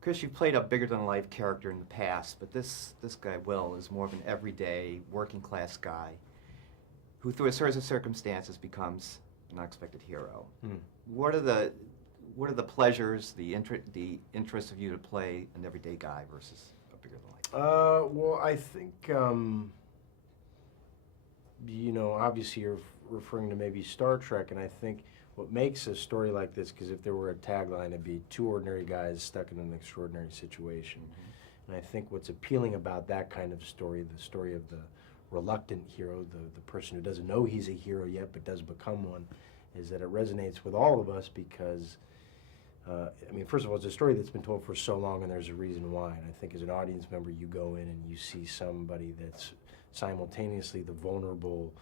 Chris, you've played a bigger-than-life character in the past, but this guy, Will, is more of an everyday, working-class guy who, through a series of circumstances, becomes an unexpected hero. What are the pleasures, the interest of you to play an everyday guy versus a bigger-than-life? Well, I think, obviously you're referring to maybe Star Trek, and I think what makes a story like this, because if there were a tagline, it'd be two ordinary guys stuck in an extraordinary situation. And I think what's appealing about that kind of story, the story of the reluctant hero, the person who doesn't know he's a hero yet but does become one, is that it resonates with all of us because, first of all, it's a story that's been told for so long and there's a reason why. And I think as an audience member, you go in and you see somebody that's simultaneously the vulnerable,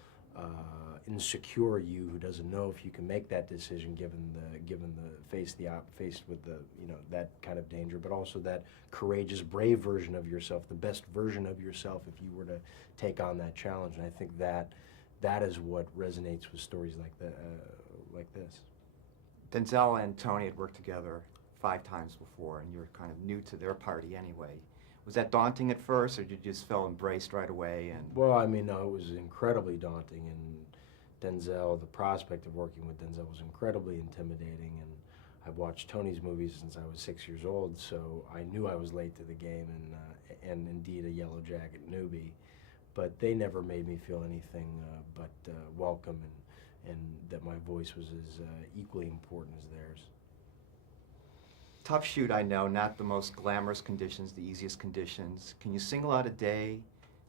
insecure you who doesn't know if you can make that decision given the faced with the that kind of danger, but also that courageous, brave version of yourself, the best version of yourself if you were to take on that challenge. And I think that is what resonates with stories like that, like this. Denzel and Tony had worked together 5 times before, and you're kind of new to their party anyway. Was that daunting at first, or did you just feel embraced right away? And well, no, it was incredibly daunting, and Denzel, the prospect of working with Denzel was incredibly intimidating, and I've watched Tony's movies since I was 6 years old, so I knew I was late to the game, and indeed a yellow jacket newbie, but they never made me feel anything but welcome, and that my voice was as equally important as theirs. Tough shoot, I know, not the most glamorous conditions, the easiest conditions. Can you single out a day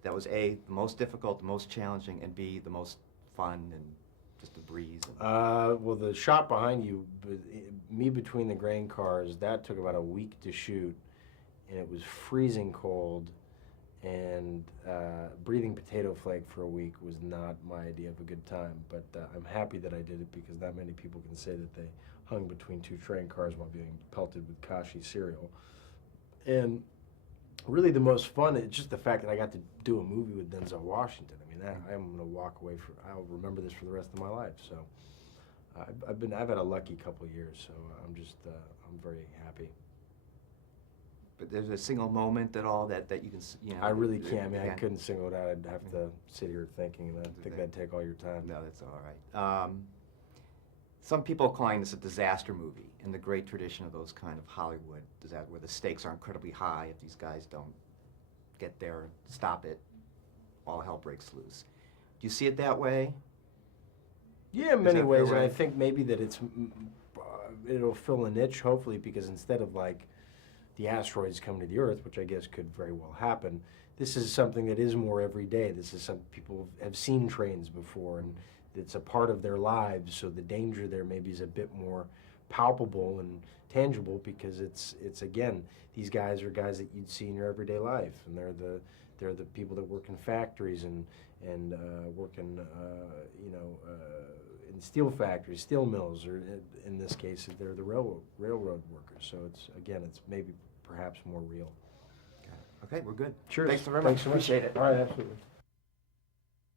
that was A, the most difficult, the most challenging, and B, the most fun and just a breeze? Well, the shot behind you, me between the grain cars, that took about a week to shoot, and it was freezing cold, and breathing potato flake for a week was not my idea of a good time, but I'm happy that I did it because not many people can say that they hung between 2 train cars while being pelted with Kashi cereal. And really the most fun is just the fact that I got to do a movie with Denzel Washington. I'm going to walk away I'll remember this for the rest of my life. So I've had a lucky couple of years, so I'm very happy. But there's a single moment at all that you can, I really can't. I couldn't single it out. I'd have to sit here thinking, and I think that'd take all your time. No, that's all right. Some people calling this a disaster movie in the great tradition of those kind of Hollywood disasters where the stakes are incredibly high. If these guys don't get there and stop it, all hell breaks loose. Do you see it that way? Yeah, in many ways, and I think maybe that it'll fill a niche, hopefully, because instead of like the asteroids coming to the Earth, which I guess could very well happen, this is something that is more everyday. This is something people have seen trains before, and it's a part of their lives, so the danger there maybe is a bit more palpable and tangible because it's again, these guys are guys that you'd see in your everyday life, and they're the people that work in factories and work in in steel factories, steel mills, or in this case, they're the railroad workers. So it's maybe perhaps more real. Okay, we're good. Sure. Thanks very much. Appreciate it. All right, absolutely.